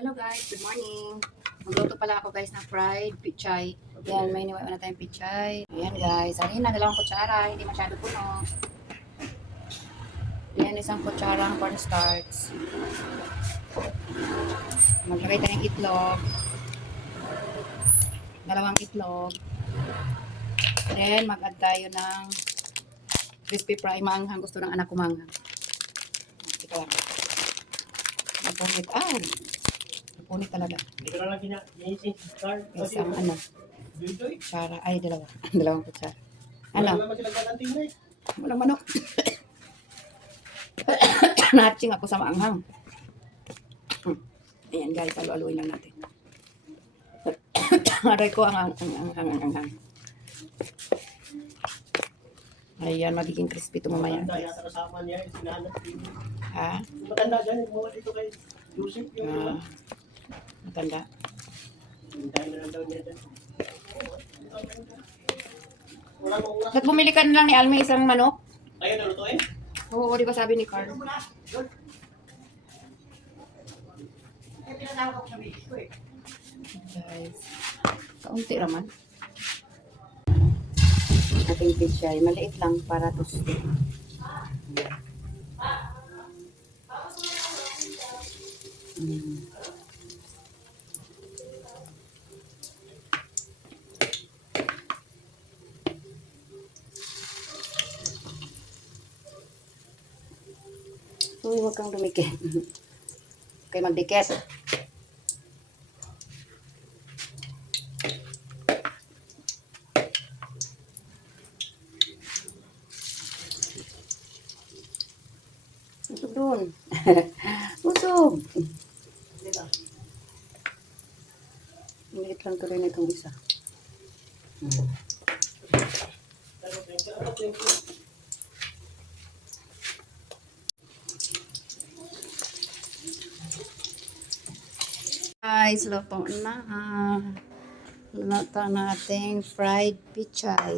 Hello guys, good morning. Magluto pala ako guys ng fried pichay. Yan, may iniwan na tayong pichay. Ayan guys, harina, dalawang kutsara, hindi masyado puno. Yan, isang kutsarang cornstarch. Maglagay tayong itlog. Dalawang itlog. Then, mag-add tayo ng crispy fry. Maanghang, gusto ng anak ko maanghang. Ito lang. Napunit. Napunit talaga. Dito na lang ginising-start. Isang ano. Kutsara. Ay, dalawa. Dalawang kutsara. Ano? Wala naman sila galanting na eh. Walang manok. Natching ako sa maanghang. Ayan guys, alo-aloy lang natin. Aray ko ang anghang. Ayan, magiging crispy ito mamaya. Matanda yata kasama niya. Sinahanap din. Ha? Matanda dyan. Mga dito kay Joseph. Matanda. Hintayin na lang daw niya dyan. Walang oras. Ba't bumili ka na lang ni Almi isang manok? Ayaw na lutuin? Oo, di ba sabi ni Carl? Guys, kaunti naman. Ating pichay, maliit lang para toasty. Uy, huwag kang dumikit. Okay, magdikit. Usog doon. Usog. Maliit lang tuloy na itong isa. Guys, luto na. Luto nating fried pichay.